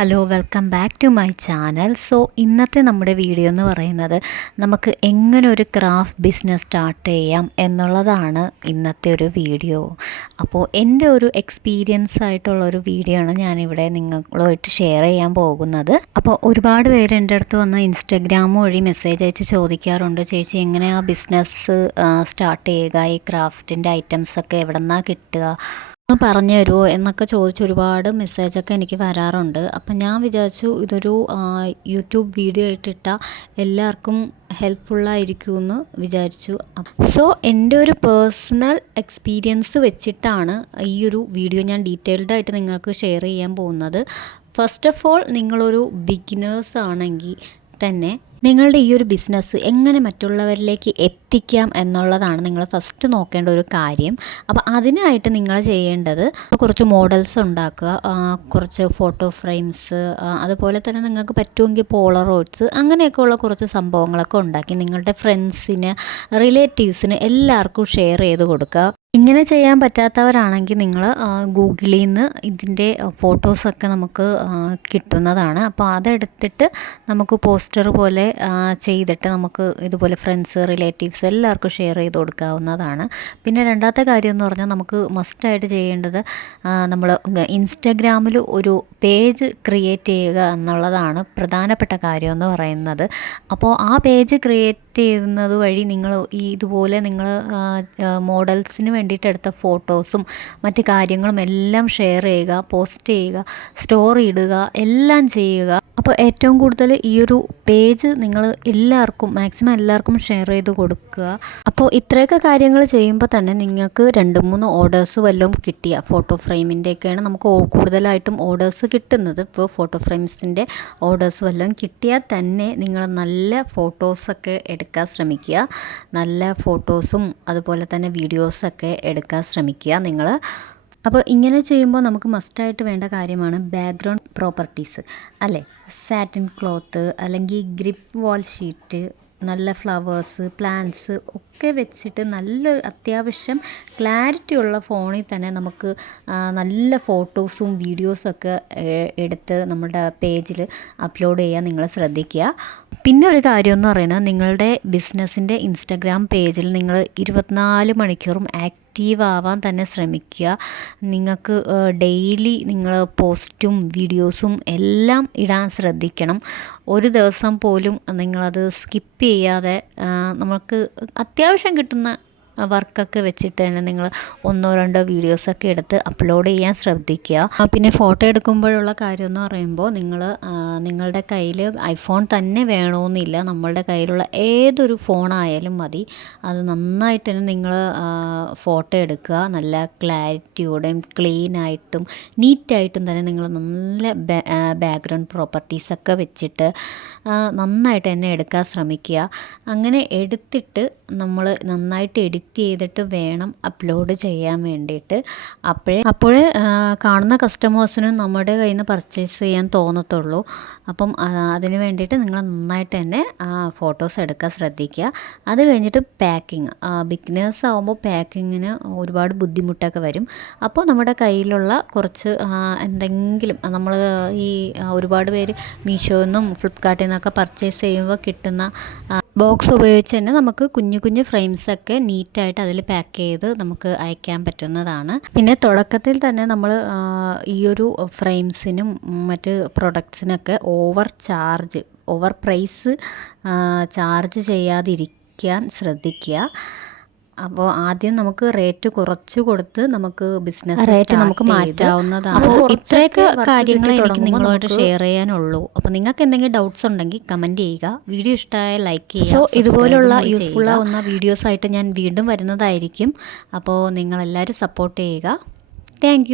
Hello welcome back to my channel. So ഇന്നത്തെ നമ്മുടെ video എന്ന് പറയുന്നത് നമുക്ക് എങ്ങനെ ഒരു ക്രാഫ്റ്റ് ബിസിനസ് സ്റ്റാർട്ട് ചെയ്യാം എന്നുള്ളതാണ് ഇന്നത്തെ ഒരു വീഡിയോ. അപ്പോൾ എന്റെ ഒരു എക്സ്പീരിയൻസ് ആയിട്ടുള്ള ഒരു വീഡിയോ ആണ് ഞാനിവിടെ നിങ്ങളുമായിട്ട് ഷെയർ ചെയ്യാൻ പോകുന്നത്. അപ്പോൾ ഒരുപാട് പേര് എന്റെ അടുത്ത് വന്ന് ഇൻസ്റ്റഗ്രാം വഴി മെസ്സേജ് അയച്ച് ചോദിക്കാറുണ്ട് ചേച്ചി എങ്ങനെയാണ് ബിസിനസ് സ്റ്റാർട്ട് ചെയ്യുക? ഈ ക്രാഫ്റ്റിന്റെ ഐറ്റംസൊക്കെ എവിടെ നിന്നാണ് കിട്ടുക? ഒന്ന് പറഞ്ഞു തരുമോ എന്നൊക്കെ ചോദിച്ച് ഒരുപാട് മെസ്സേജൊക്കെ എനിക്ക് വരാറുണ്ട്. അപ്പം ഞാൻ വിചാരിച്ചു ഇതൊരു യൂട്യൂബ് വീഡിയോ ആയിട്ടിട്ട എല്ലാവർക്കും ഹെൽപ്ഫുള്ളായിരിക്കുമെന്ന് വിചാരിച്ചു. സോ എന്റെ ഒരു പേഴ്സണൽ എക്സ്പീരിയൻസ് വെച്ചിട്ടാണ് ഈ ഒരു വീഡിയോ ഞാൻ ഡീറ്റെയിൽഡ് ആയിട്ട് നിങ്ങൾക്ക് ഷെയർ ചെയ്യാൻ പോകുന്നത്. ഫസ്റ്റ് ഓഫ് ഓൾ നിങ്ങളൊരു ബിഗിനേഴ്സ് ആണെങ്കിൽ തന്നെ നിങ്ങളുടെ ഈ ഒരു ബിസിനസ് എങ്ങനെ മറ്റുള്ളവരിലേക്ക് എത്തിക്കാം എന്നുള്ളതാണ് നിങ്ങൾ ഫസ്റ്റ് നോക്കേണ്ട ഒരു കാര്യം. അപ്പോൾ അതിനായിട്ട് നിങ്ങൾ ചെയ്യേണ്ടത് കുറച്ച് മോഡൽസ് ഉണ്ടാക്കുക കുറച്ച് ഫോട്ടോ ഫ്രെയിംസ് അതുപോലെ തന്നെ നിങ്ങൾക്ക് പറ്റുമെങ്കിൽ പോളറോയിഡ്സ് അങ്ങനെയൊക്കെയുള്ള കുറച്ച് സംഭവങ്ങളൊക്കെ ഉണ്ടാക്കി നിങ്ങളുടെ ഫ്രണ്ട്സിന് റിലേറ്റീവ്സിന് എല്ലാവർക്കും ഷെയർ ചെയ്ത് കൊടുക്കുക. ഇങ്ങനെ ചെയ്യാൻ പറ്റാത്തവരാണെങ്കിൽ നിങ്ങൾ ഗൂഗിളിൽ നിന്ന് ഇതിന്റെ ഫോട്ടോസൊക്കെ നമുക്ക് കിട്ടുന്നതാണ്. അപ്പോൾ അതെടുത്തിട്ട് നമുക്ക് പോസ്റ്റർ പോലെ ചെയ്തിട്ട് നമുക്ക് ഇതുപോലെ ഫ്രണ്ട്സ് റിലേറ്റീവ്സ് എല്ലാവർക്കും ഷെയർ ചെയ്ത് കൊടുക്കാവുന്നതാണ്. പിന്നെ രണ്ടാമത്തെ കാര്യം എന്ന് പറഞ്ഞാൽ നമുക്ക് മസ്റ്റായിട്ട് ചെയ്യേണ്ടത് നമ്മൾ ഇൻസ്റ്റഗ്രാമിൽ ഒരു പേജ് ക്രിയേറ്റ് ചെയ്യുക എന്നുള്ളതാണ് പ്രധാനപ്പെട്ട കാര്യം എന്ന് പറയുന്നത്. അപ്പോൾ ആ പേജ് ക്രിയേറ്റ് ചെയ്യുന്നത് വഴി നിങ്ങൾ ഈ ഇതുപോലെ നിങ്ങൾ മോഡൽസിന് വേണ്ടിയിട്ട് എടുത്ത ഫോട്ടോസും മറ്റ് കാര്യങ്ങളും എല്ലാം ഷെയർ ചെയ്യുക പോസ്റ്റ് ചെയ്യുക സ്റ്റോറി ഇടുക എല്ലാം ചെയ്യുക. അപ്പോൾ ഏറ്റവും കൂടുതൽ ഈ ഒരു പേജ് നിങ്ങൾ എല്ലാവർക്കും മാക്സിമം എല്ലാവർക്കും ഷെയർ ചെയ്ത് കൊടുക്കുക. അപ്പോൾ ഇത്രയൊക്കെ കാര്യങ്ങൾ ചെയ്യുമ്പോൾ തന്നെ നിങ്ങൾക്ക് രണ്ട് മൂന്ന് ഓർഡേഴ്സ് വല്ലതും കിട്ടിയ? ഫോട്ടോ ഫ്രെയിമിന്റെയൊക്കെയാണ് നമുക്ക് കൂടുതലായിട്ടും ഓർഡേഴ്സ് കിട്ടുന്നത്. ഇപ്പോൾ ഫോട്ടോ ഫ്രെയിംസിന്റെ ഓർഡേഴ്സ് വല്ലതും കിട്ടിയാൽ തന്നെ നിങ്ങൾ നല്ല ഫോട്ടോസൊക്കെ എടുക്കാൻ ശ്രമിക്കുക. നല്ല ഫോട്ടോസും അതുപോലെ തന്നെ വീഡിയോസൊക്കെ എടുക്കാൻ ശ്രമിക്കുക നിങ്ങൾ. അപ്പോൾ ഇങ്ങനെ ചെയ്യുമ്പോൾ നമുക്ക് മസ്റ്റായിട്ട് വേണ്ട കാര്യമാണ് ബാക്ക്ഗ്രൗണ്ട് പ്രോപ്പർട്ടീസ് അല്ലേ? സാറ്റിൻ ക്ലോത്ത് അല്ലെങ്കിൽ ഗ്രിപ്പ് വാൾ ഷീറ്റ് നല്ല ഫ്ലവേഴ്സ് പ്ലാന്റ്സ് ഒക്കെ വെച്ചിട്ട് നല്ല അത്യാവശ്യം ക്ലാരിറ്റി ഉള്ള ഫോണിൽ തന്നെ നമുക്ക് നല്ല ഫോട്ടോസും വീഡിയോസൊക്കെ എടുത്ത് നമ്മുടെ പേജിൽ അപ്ലോഡ് ചെയ്യാൻ നിങ്ങൾ ശ്രദ്ധിക്കുക. പിന്നെ ഒരു കാര്യം എന്ന് പറയുന്നത് നിങ്ങളുടെ ബിസിനസ്സിന്റെ ഇൻസ്റ്റഗ്രാം പേജിൽ നിങ്ങൾ ഇരുപത്തിനാല് മണിക്കൂറും ആക്റ്റീവ് ആവാൻ തന്നെ ശ്രമിക്കുക. നിങ്ങൾക്ക് ഡെയിലി നിങ്ങൾ പോസ്റ്റും വീഡിയോസും എല്ലാം ഇടാൻ ശ്രദ്ധിക്കണം. ഒരു ദിവസം പോലും നിങ്ങളത് സ്കിപ്പ് ചെയ്യാതെ നമുക്ക് അത്യാവശ്യം കിട്ടുന്ന വർക്കൊക്കെ വെച്ചിട്ട് തന്നെ നിങ്ങൾ ഒന്നോ രണ്ടോ വീഡിയോസൊക്കെ എടുത്ത് അപ്ലോഡ് ചെയ്യാൻ ശ്രദ്ധിക്കുക. പിന്നെ ഫോട്ടോ എടുക്കുമ്പോഴുള്ള കാര്യം എന്ന് പറയുമ്പോൾ നിങ്ങൾ നിങ്ങളുടെ കയ്യിൽ ഐഫോൺ തന്നെ വേണമെന്നില്ല. നമ്മളുടെ കയ്യിലുള്ള ഏതൊരു ഫോണായാലും മതി. അത് നന്നായിട്ട് തന്നെ നിങ്ങൾ ഫോട്ടോ എടുക്കുക. നല്ല ക്ലാരിറ്റിയോടെയും ക്ലീനായിട്ടും നീറ്റായിട്ടും തന്നെ നിങ്ങൾ നല്ല ബാക്ക്ഗ്രൗണ്ട് പ്രോപ്പർട്ടീസൊക്കെ വെച്ചിട്ട് നന്നായിട്ട് തന്നെ എടുക്കാൻ ശ്രമിക്കുക. അങ്ങനെ എടുത്തിട്ട് നമ്മൾ നന്നായിട്ട് എഡിറ്റ് ചെയ്തിട്ട് വേണം അപ്ലോഡ് ചെയ്യാൻ വേണ്ടിയിട്ട്. അപ്പോഴേ അപ്പോഴേ കാണുന്ന കസ്റ്റമേഴ്സിനും നമ്മുടെ കയ്യിൽ നിന്ന് പർച്ചേസ് ചെയ്യാൻ തോന്നത്തുള്ളൂ. അപ്പം അതിന് വേണ്ടിയിട്ട് നിങ്ങൾ നന്നായിട്ട് തന്നെ ഫോട്ടോസ് എടുക്കാൻ ശ്രദ്ധിക്കുക. അത് കഴിഞ്ഞിട്ട് പാക്കിങ്. ബിഗിനേഴ്സ് ആകുമ്പോൾ പാക്കിങ്ങിന് ഒരുപാട് ബുദ്ധിമുട്ടൊക്കെ വരും. അപ്പോൾ നമ്മുടെ കയ്യിലുള്ള കുറച്ച് എന്തെങ്കിലും നമ്മൾ ഈ ഒരുപാട് പേര് മീഷോയിൽ നിന്നും ഫ്ലിപ്കാർട്ടിൽ നിന്നൊക്കെ പർച്ചേസ് ചെയ്യുമ്പോൾ കിട്ടുന്ന ബോക്സ് ഉപയോഗിച്ച് തന്നെ നമുക്ക് കുഞ്ഞു കുഞ്ഞു ഫ്രെയിംസൊക്കെ നീറ്റായിട്ട് അതിൽ പാക്ക് ചെയ്ത് നമുക്ക് അയക്കാൻ പറ്റുന്നതാണ്. പിന്നെ തുടക്കത്തിൽ തന്നെ നമ്മൾ ഈ ഒരു ഫ്രെയിംസിനും മറ്റ് പ്രൊഡക്ട്സിനൊക്കെ over charge over price charge ചെയ്യാതിരിക്കാൻ ശ്രദ്ധിക്കുക. അപ്പോൾ ആദ്യം നമുക്ക് റേറ്റ് കുറച്ച് കൊടുത്ത് നമുക്ക് ബിസിനസ് റേറ്റ് നമുക്ക് മാറ്റാവുന്നതാണ് അപ്പോൾ ഇത്രയൊക്കെ കാര്യങ്ങൾ എനിക്ക് നിങ്ങളുമായിട്ട് ഷെയർ ചെയ്യാനുള്ളൂ. അപ്പോൾ നിങ്ങൾക്ക് എന്തെങ്കിലും ഡൗട്ട്സ് ഉണ്ടെങ്കിൽ കമന്റ് ചെയ്യുക. വീഡിയോ ഇഷ്ടമായ ലൈക്ക് ചെയ്യുക സോ ഇതുപോലുള്ള യൂസ്ഫുൾ ആവുന്ന വീഡിയോസ് ആയിട്ട് ഞാൻ വീണ്ടും വരുന്നതായിരിക്കും. അപ്പോൾ നിങ്ങളെല്ലാവരും സപ്പോർട്ട് ചെയ്യുക. താങ്ക്